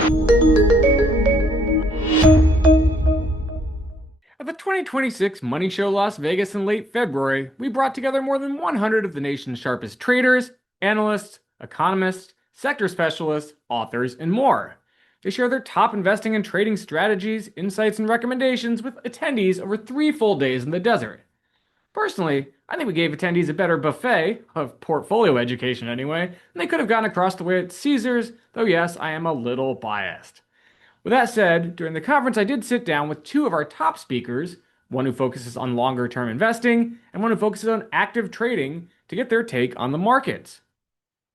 At the 2026 Money Show Las Vegas in late February, we brought together more than 100 of the nation's sharpest traders, analysts, economists, sector specialists, authors, and more. They share their top investing and trading strategies, insights, and recommendations with attendees over 3 full days in the desert. Personally, I think we gave attendees a better buffet, of portfolio education anyway, than they could have gotten across the way at Caesars, though yes, I am a little biased. With that said, during the conference I did sit down with 2 of our top speakers, one who focuses on longer-term investing, and one who focuses on active trading, to get their take on the markets.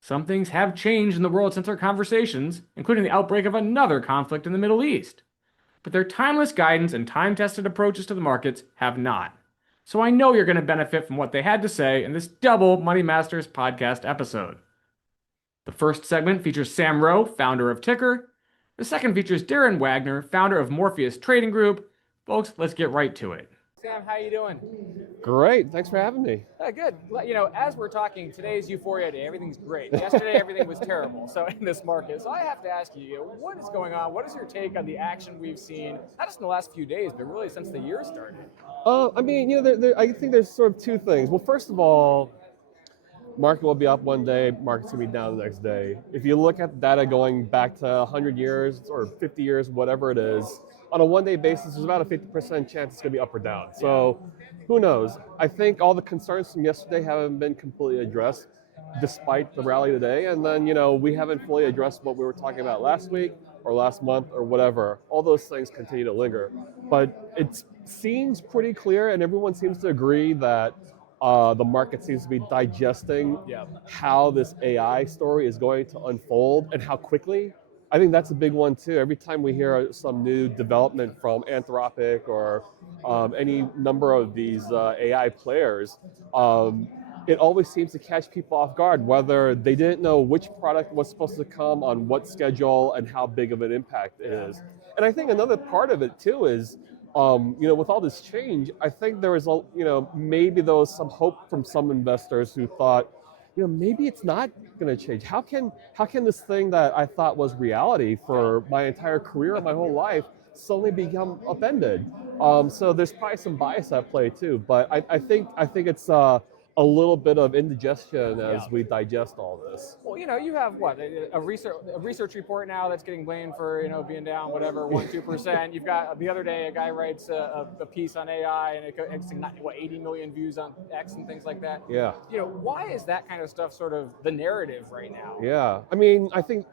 Some things have changed in the world since our conversations, including the outbreak of another conflict in the Middle East. But their timeless guidance and time-tested approaches to the markets have not. So I know you're going to benefit from what they had to say in this double Money Masters podcast episode. The first segment features Sam Rowe, founder of TKer. The second features Deron Wagner, founder of Morpheus Trading Group. Folks, let's get right to it. Sam, how you doing? Great. Thanks for having me. Good. You know, as we're talking, today's Euphoria Day. Everything's great. Yesterday, everything was terrible. So in this market, so I have to ask you, what is going on? What is your take on the action we've seen, not just in the last few days, but really since the year started? I mean, I think there's sort of 2 things. Well, first of all, market will be up one day, market's going to be down the next day. If you look at the data going back to 100 years or 50 years, whatever it is, on a one-day basis, there's about a 50% chance it's going to be up or down. So who knows? I think all the concerns from yesterday haven't been completely addressed despite the rally today. And then, we haven't fully addressed what we were talking about last week or last month or whatever. All those things continue to linger. But it seems pretty clear, and everyone seems to agree that the market seems to be digesting how this AI story is going to unfold and how quickly. I think that's a big one too. Every time we hear some new development from Anthropic or any number of these AI players, it always seems to catch people off guard, whether they didn't know which product was supposed to come on what schedule and how big of an impact it is. And I think another part of it too is, with all this change, I think there was, maybe there was some hope from some investors who thought, maybe it's not going to change. How can this thing that I thought was reality for my entire career, my whole life, suddenly become upended? So there's probably some bias at play too. But I think it's a little bit of indigestion as we digest all this. Well, you have what, a research report now that's getting blamed for being down whatever 1-2%. You've got the other day a guy writes a piece on AI and it's 80 million views on X and things like that. Yeah. Why is that kind of stuff sort of the narrative right now? Yeah. I mean, I think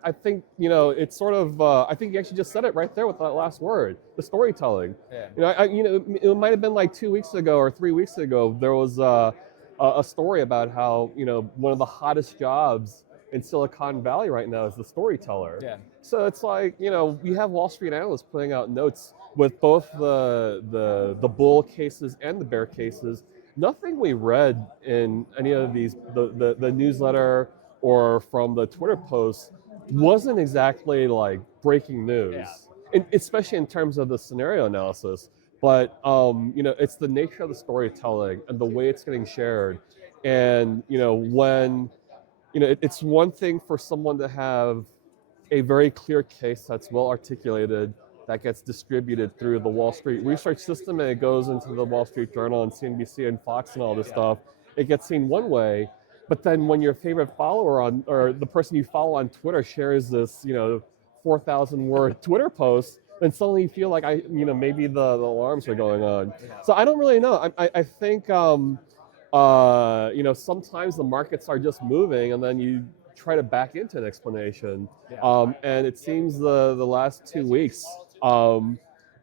it's sort of I think you actually just said it right there with that last word, the storytelling. Yeah. It might have been like 2 weeks ago or 3 weeks ago. There was a story about how one of the hottest jobs in Silicon Valley right now is the storyteller. Yeah. So it's like we have Wall Street analysts putting out notes with both the bull cases and the bear cases. Nothing we read in any of these the newsletter or from the Twitter posts wasn't exactly like breaking news, especially in terms of the scenario analysis. But it's the nature of the storytelling and the way it's getting shared. And when it's one thing for someone to have a very clear case that's well articulated, that gets distributed through the Wall Street research system, and it goes into the Wall Street Journal and CNBC and Fox and all this stuff. It gets seen one way. But then when your favorite follower or the person you follow on Twitter shares this 4,000 word Twitter post, then suddenly you feel like maybe the alarms are going on. So I don't really know. I think sometimes the markets are just moving, and then you try to back into an explanation. And it seems the last 2 weeks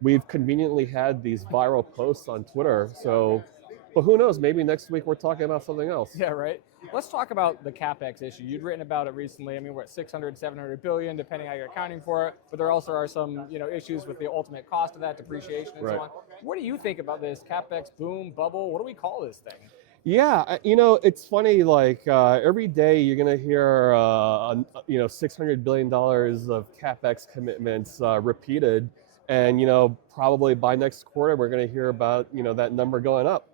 we've conveniently had these viral posts on Twitter. So, but who knows? Maybe next week we're talking about something else. Yeah, right. Let's talk about the Capex issue. You'd written about it recently. I mean, we're at 600, 700 billion, depending how you're accounting for it. But there also are some, issues with the ultimate cost of that, depreciation and so on. What do you think about this Capex boom, bubble? What do we call this thing? Yeah, it's funny. Like every day, you're gonna hear, $600 billion of Capex commitments repeated, and probably by next quarter, we're gonna hear about that number going up.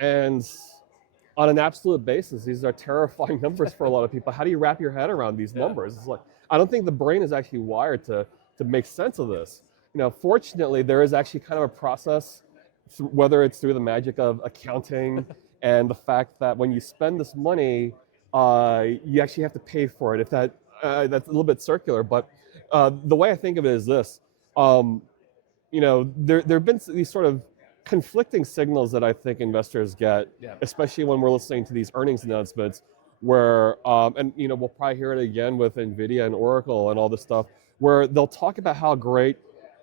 And on an absolute basis, these are terrifying numbers for a lot of people. How do you wrap your head around these numbers? It's like, I don't think the brain is actually wired to make sense of this. Fortunately, there is actually kind of a process, whether it's through the magic of accounting and the fact that when you spend this money, you actually have to pay for it. If that's a little bit circular, but the way I think of it is this. There have been these sort of conflicting signals that I think investors get, especially when we're listening to these earnings announcements, where, we'll probably hear it again with NVIDIA and Oracle and all this stuff, where they'll talk about how great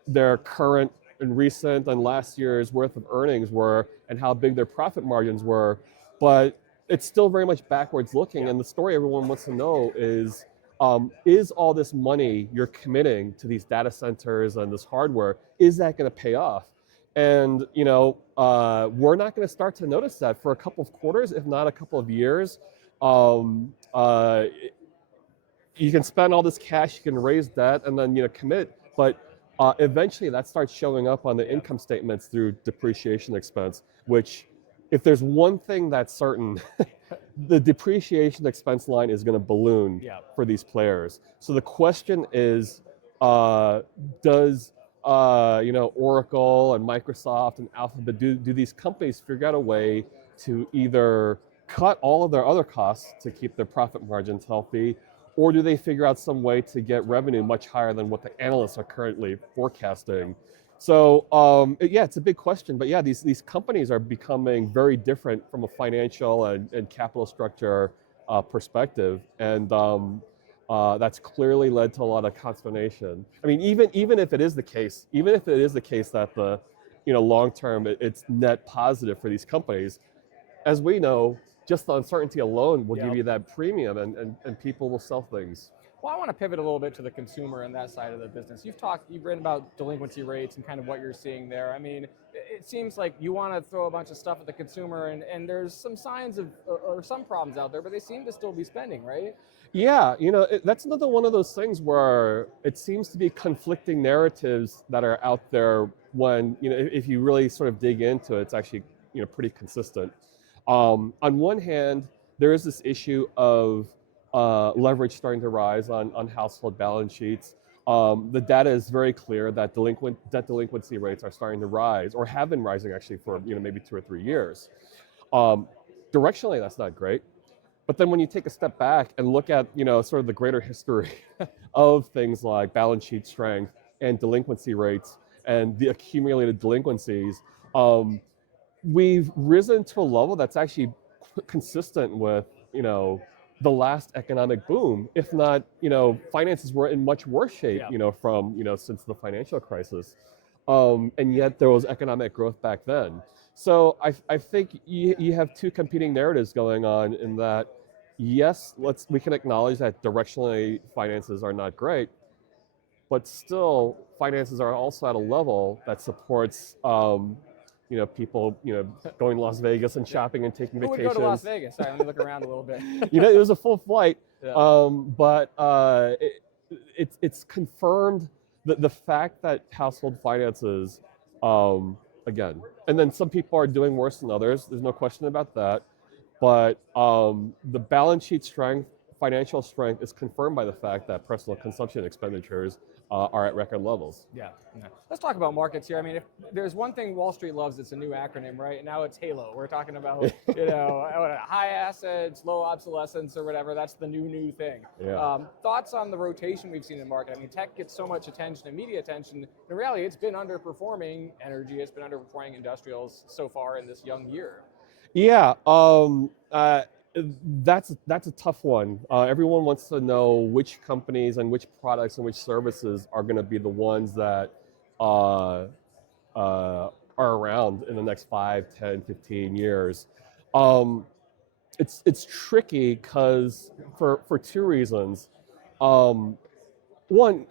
their current and recent and last year's worth of earnings were and how big their profit margins were, but it's still very much backwards looking. And the story everyone wants to know is all this money you're committing to these data centers and this hardware, is that going to pay off? And we're not going to start to notice that for a couple of quarters, if not a couple of years. You can spend all this cash, you can raise debt, and then commit, but eventually that starts showing up on the income statements through depreciation expense. Which, if there's one thing that's certain, the depreciation expense line is going to balloon for these players. So the question is, does Oracle and Microsoft and Alphabet, do these companies figure out a way to either cut all of their other costs to keep their profit margins healthy, or do they figure out some way to get revenue much higher than what the analysts are currently forecasting? So it's a big question, but these companies are becoming very different from a financial and capital structure perspective, and that's clearly led to a lot of consternation. I mean, even if it is the case, that the long term it's net positive for these companies, as we know, just the uncertainty alone will give you that premium, and people will sell things. Well, I want to pivot a little bit to the consumer and that side of the business. You've written about delinquency rates and kind of what you're seeing there. I mean, it seems like you want to throw a bunch of stuff at the consumer, and there's some signs of, or some problems out there, but they seem to still be spending, right? Yeah, that's another one of those things where it seems to be conflicting narratives that are out there when, if you really sort of dig into it, it's actually, pretty consistent. On one hand, there is this issue of leverage starting to rise on household balance sheets. The data is very clear that debt delinquency rates are starting to rise, or have been rising actually for maybe 2 or 3 years. Directionally, that's not great. But then when you take a step back and look at sort of the greater history of things like balance sheet strength and delinquency rates and the accumulated delinquencies, we've risen to a level that's actually consistent with the last economic boom. If not, finances were in much worse shape, from since the financial crisis, and yet there was economic growth back then. So I think you have two competing narratives going on in that. Yes, we can acknowledge that directionally finances are not great, but still finances are also at a level that supports people going to Las Vegas and shopping and taking vacations. Who would go to Las Vegas? Sorry, let me look around a little bit. It was a full flight, but it's confirmed that the fact that household finances, again, and then some people are doing worse than others. There's no question about that. But the balance sheet strength, financial strength, is confirmed by the fact that personal consumption expenditures are at record levels. Yeah. Let's talk about markets here. I mean, if there's one thing Wall Street loves, it's a new acronym, right? Now it's HALO. We're talking about high assets, low obsolescence, or whatever. That's the new thing. Yeah. Thoughts on the rotation we've seen in the market? I mean, tech gets so much attention and media attention. In reality, it's been underperforming energy. It's been underperforming industrials so far in this young year. Yeah, that's a tough one. Everyone wants to know which companies and which products and which services are going to be the ones that are around in the next 5, 10, 15 years. It's tricky because for two reasons. One,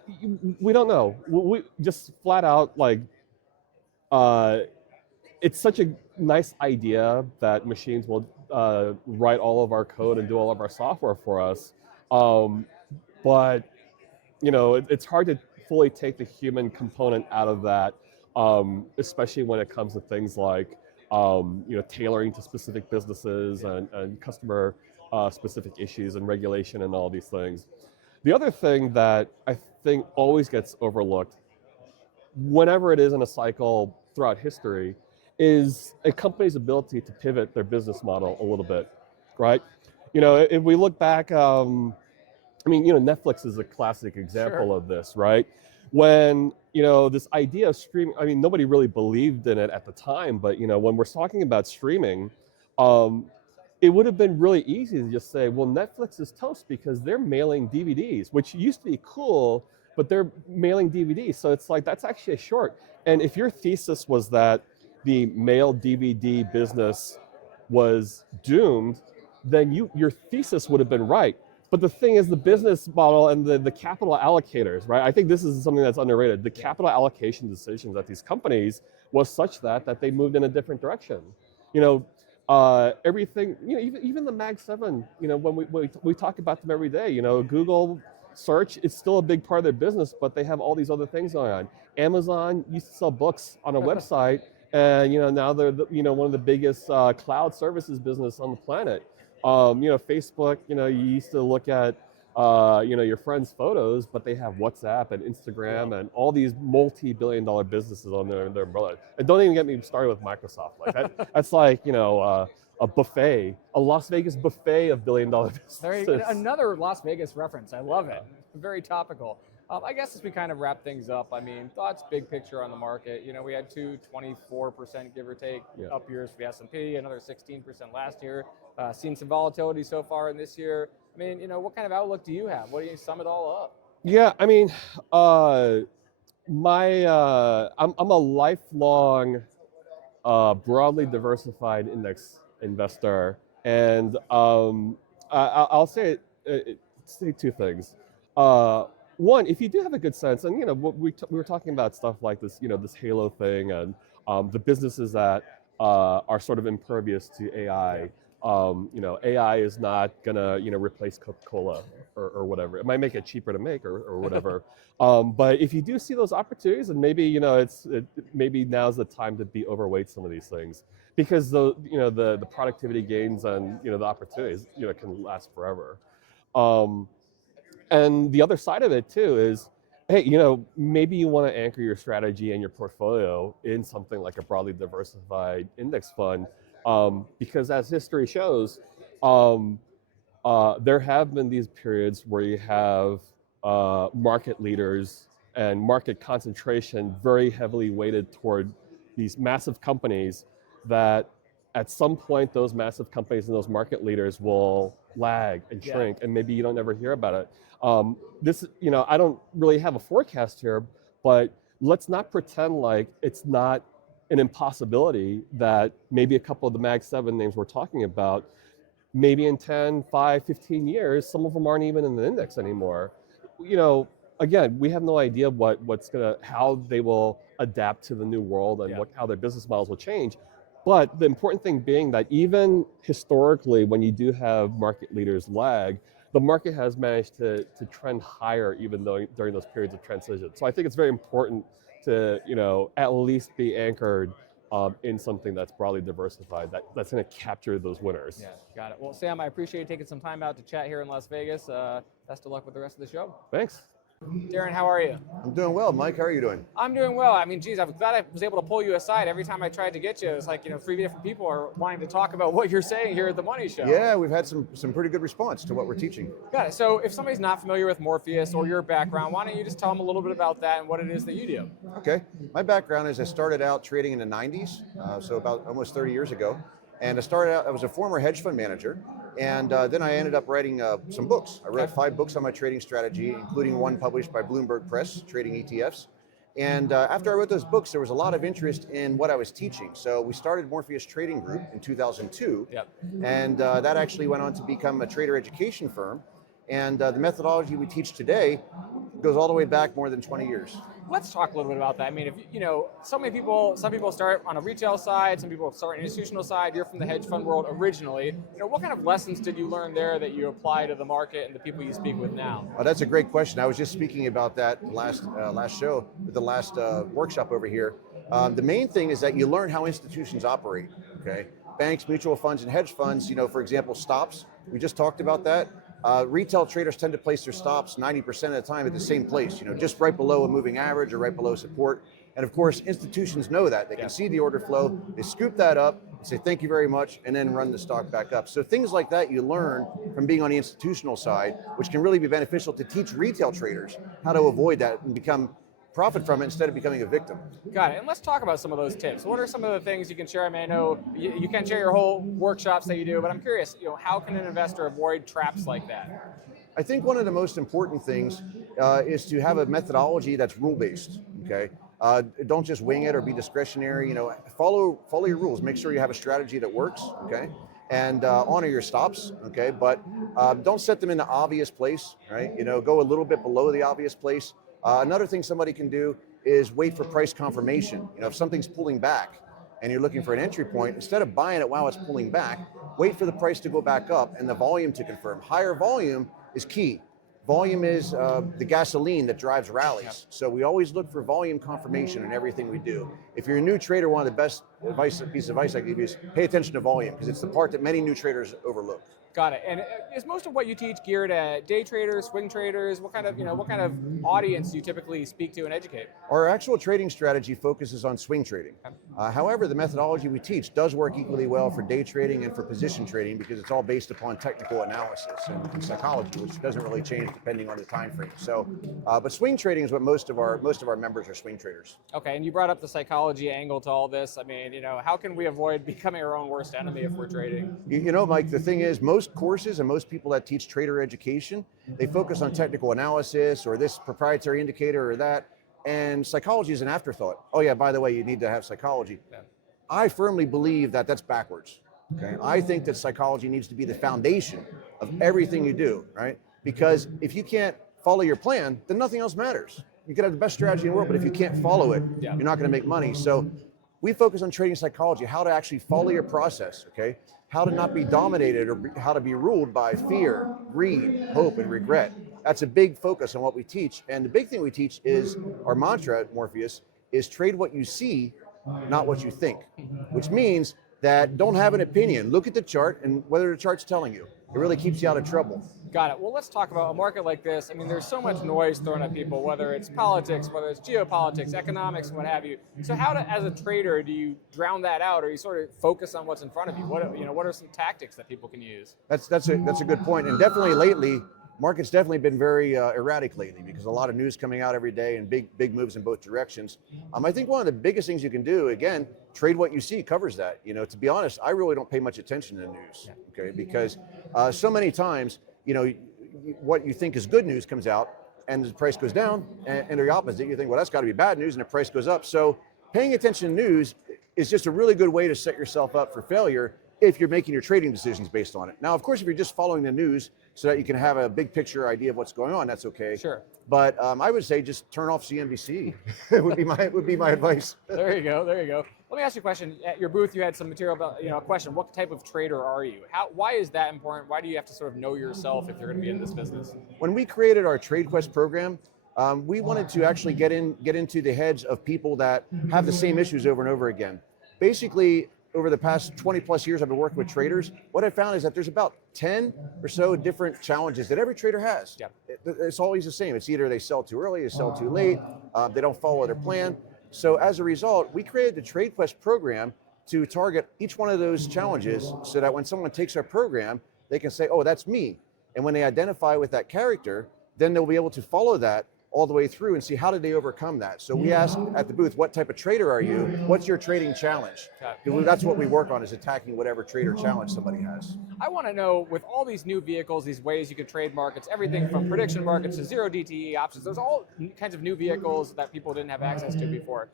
we don't know. We just flat out it's such a nice idea that machines will write all of our code and do all of our software for us. But it's hard to fully take the human component out of that, especially when it comes to things like tailoring to specific businesses and customer specific issues and regulation and all these things. The other thing that I think always gets overlooked whenever it is in a cycle throughout history is a company's ability to pivot their business model a little bit, right? If we look back, Netflix is a classic example of this, right? When, this idea of streaming, nobody really believed in it at the time, but, when we're talking about streaming, it would have been really easy to just say, well, Netflix is toast because they're mailing DVDs, which used to be cool, but they're mailing DVDs. So it's like, that's actually a short. And if your thesis was that the mail DVD business was doomed, then your thesis would have been right. But the thing is, the business model and the capital allocators, right? I think this is something that's underrated. The capital allocation decisions at these companies was such that they moved in a different direction. Everything, even the Mag 7, when we talk about them every day, Google search is still a big part of their business, but they have all these other things going on. Amazon used to sell books on a website, and now they're one of the biggest cloud services business on the planet. Facebook, you used to look at your friends' photos, but they have WhatsApp and Instagram and all these multi-billion-dollar businesses on their umbrella. And don't even get me started with Microsoft. Like that's like a buffet, a Las Vegas buffet of billion-dollar businesses. There you go. Another Las Vegas reference. I love it. Very topical. I guess as we kind of wrap things up, thoughts, big picture on the market. We had 24% give or take up years for the S&P, another 16% last year. Seen some volatility so far in this year. What kind of outlook do you have? What do you sum it all up? Yeah, I'm a lifelong, broadly diversified index investor, and I'll say two things. One, if you do have a good sense, and we were talking about stuff like this, this Halo thing, and the businesses that are sort of impervious to AI. AI is not gonna replace Coca-Cola or whatever. It might make it cheaper to make or whatever. But if you do see those opportunities, and maybe maybe now's the time to be overweight some of these things, because the productivity gains and the opportunities can last forever. And the other side of it too is, hey, maybe you want to anchor your strategy and your portfolio in something like a broadly diversified index fund, because as history shows, there have been these periods where you have market leaders and market concentration very heavily weighted toward these massive companies that at some point those massive companies and those market leaders will lag and shrink, and maybe you don't ever hear about it. I don't really have a forecast here, but let's not pretend like it's not an impossibility that maybe a couple of the Mag 7 names we're talking about, maybe in 10, 5, 15 years, some of them aren't even in the index anymore. Again, we have no idea how they will adapt to the new world and how their business models will change. But the important thing being that even historically, when you do have market leaders lag, the market has managed to trend higher even though during those periods of transition. So I think it's very important to at least be anchored in something that's broadly diversified, that's going to capture those winners. Yeah, got it. Well, Sam, I appreciate you taking some time out to chat here in Las Vegas. Best of luck with the rest of the show. Thanks. Deron, how are you? I'm doing well, Mike. How are you doing? I'm doing well. I'm glad I was able to pull you aside. Every time I tried to get you, it was like, 3 different people are wanting to talk about what you're saying here at the Money Show. Yeah, we've had some pretty good response to what we're teaching. Got it. So if somebody's not familiar with Morpheus or your background, why don't you just tell them a little bit about that and what it is that you do? Okay. My background is I started out trading in the 90s, so about almost 30 years ago. And I was a former hedge fund manager. And then I ended up writing some books. I wrote 5 books on my trading strategy, including one published by Bloomberg Press, Trading ETFs. And after I wrote those books, there was a lot of interest in what I was teaching. So we started Morpheus Trading Group in 2002. Yep. And that actually went on to become a trader education firm. And the methodology we teach today goes all the way back more than 20 years. Let's talk a little bit about that. If some people start on a retail side, some people start on an institutional side. You're from the hedge fund world originally. What kind of lessons did you learn there that you apply to the market and the people you speak with now? Oh, that's a great question. I was just speaking about that last show, the last workshop over here. The main thing is that you learn how institutions operate, okay? Banks, mutual funds, and hedge funds, for example, stops. We just talked about that. Retail traders tend to place their stops 90% of the time at the same place, just right below a moving average or right below support. And of course, institutions know that. They can see the order flow, they scoop that up, say thank you very much, and then run the stock back up. So things like that you learn from being on the institutional side, which can really be beneficial to teach retail traders how to avoid that and profit from it instead of becoming a victim. Got it. And let's talk about some of those tips. What are some of the things you can share? I mean, I know you can't share your whole workshops that you do, but I'm curious, how can an investor avoid traps like that? I think one of the most important things is to have a methodology that's rule-based, okay? Don't just wing it or be discretionary, follow your rules. Make sure you have a strategy that works, okay? And honor your stops, okay? But don't set them in the obvious place, right? Go a little bit below the obvious place. Another thing somebody can do is wait for price confirmation. If something's pulling back and you're looking for an entry point, instead of buying it while it's pulling back, wait for the price to go back up and the volume to confirm. Higher volume is key. Volume is the gasoline that drives rallies. So we always look for volume confirmation in everything we do. If you're a new trader, one of the best piece of advice I can give you is pay attention to volume, because it's the part that many new traders overlook. Got it. And is most of what you teach geared at day traders, swing traders? What kind of audience do you typically speak to and educate? Our actual trading strategy focuses on swing trading. However, the methodology we teach does work equally well for day trading and for position trading, because it's all based upon technical analysis and psychology, which doesn't really change depending on the time frame. So, but swing trading is what most of our members are swing traders. Okay, and you brought up the psychology angle to all this. I mean, how can we avoid becoming our own worst enemy if we're trading? Mike, the thing is, most courses and most people that teach trader education, they focus on technical analysis or this proprietary indicator or that, and psychology is an afterthought. Oh yeah, by the way, you need to have psychology. Yeah. I firmly believe that that's backwards. Okay, I think that psychology needs to be the foundation of everything you do, right? Because if you can't follow your plan, then nothing else matters. You could have the best strategy in the world, but if you can't follow it, you're not going to make money. So we focus on trading psychology, how to actually follow your process, okay? How to not be dominated or how to be ruled by fear, greed, hope, and regret. That's a big focus on what we teach. And the big thing we teach is, our mantra at Morpheus is trade what you see, not what you think, which means that don't have an opinion. Look at the chart and whether the chart's telling you. It really keeps you out of trouble. Got it. Well, let's talk about a market like this. I mean, there's so much noise thrown at people, whether it's politics, whether it's geopolitics, economics, what have you. So as a trader, do you drown that out, or you sort of focus on what's in front of you? What are some tactics that people can use? That's a good point. And definitely lately, market's definitely been very erratic lately, because a lot of news coming out every day and big moves in both directions. I think one of the biggest things you can do, again, trade what you see covers that. To be honest, I really don't pay much attention to the news, okay? Because so many times, what you think is good news comes out and the price goes down, and the opposite. You think, well, that's got to be bad news, and the price goes up. So paying attention to news is just a really good way to set yourself up for failure if you're making your trading decisions based on it. Now, of course, if you're just following the news so that you can have a big picture idea of what's going on, that's okay. Sure. But I would say just turn off CNBC. would be my advice. There you go. Let me ask you a question. At your booth, you had some material about, a question. What type of trader are you? Why is that important? Why do you have to sort of know yourself if you're going to be in this business? When we created our TradeQuest program, we wanted to actually get into the heads of people that have the same issues over and over again. Basically, over the past 20 plus years I've been working with traders, what I found is that there's about 10 or so different challenges that every trader has. Yep. It's always the same. It's either they sell too early, they sell too late, they don't follow their plan. So as a result, we created the TradeQuest program to target each one of those challenges, so that when someone takes our program, they can say, oh, that's me. And when they identify with that character, then they'll be able to follow that all the way through and see how did they overcome that. So we ask at the booth, what type of trader are you? What's your trading challenge? That's what we work on, is attacking whatever trader challenge somebody has. I want to know, with all these new vehicles, these ways you can trade markets, everything from prediction markets to zero DTE options, there's all kinds of new vehicles that people didn't have access to before.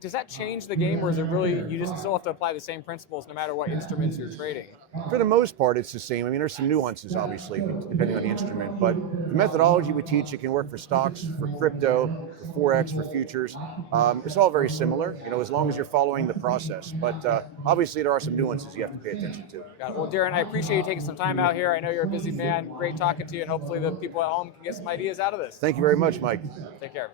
Does that change the game, or is it really, you just still have to apply the same principles no matter what instruments you're trading? For the most part, it's the same. I mean, there's some nuances, obviously, depending on the instrument, but the methodology we teach, it can work for stocks, for crypto, for Forex, for futures. It's all very similar, as long as you're following the process. But obviously, there are some nuances you have to pay attention to. Got it. Well, Deron, I appreciate you taking some time out here. I know you're a busy man. Great talking to you, and hopefully the people at home can get some ideas out of this. Thank you very much, Mike. Take care.